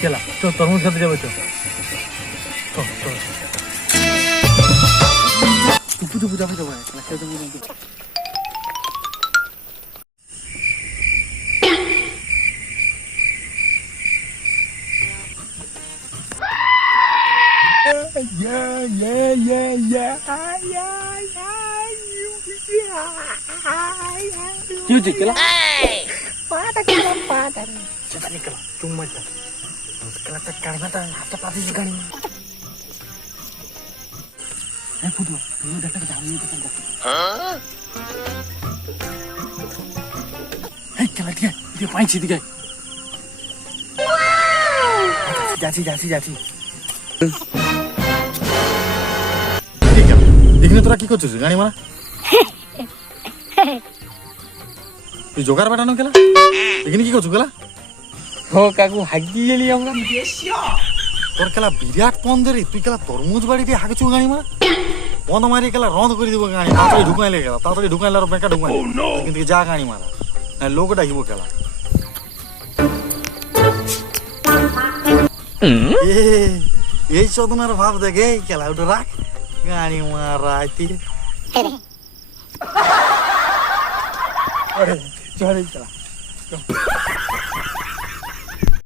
चला तो तरमुज खाते जाबो तो तो टुपू जाबो जाबो चला खेते जाबो क्यों जी केला चला निकल cuma aja sekarang tekan mata cepat sih kan putu lu datang jauh ni datang kelah dia main sih dia যাচ্ছি এখানে তোরা কি করছিস গাড়ি মারা তুই জোগাড় বাটানো খেলা এখানে কি করছিস খেলা ও কাকু হাগি গেলি আমরা তোর খেলা বিরাট পন্দরে তুই খেলা তরমুজ বাড়ি দিয়ে হাগেছু গাড়ি মারা পন্দ মারি খেলা রন্ধ করে দিব গাড়ি তাড়াতাড়ি ঢুকাইলে খেলা তাড়াতাড়ি ঢুকাইলে আর বেকা ঢুকাই কিন্তু যা গাড়ি মারা না লোক ডাকিব খেলা এই চোদনার ভাব দেখে খেলা ওটা রাখ গাড়ি মারা চলে খেলা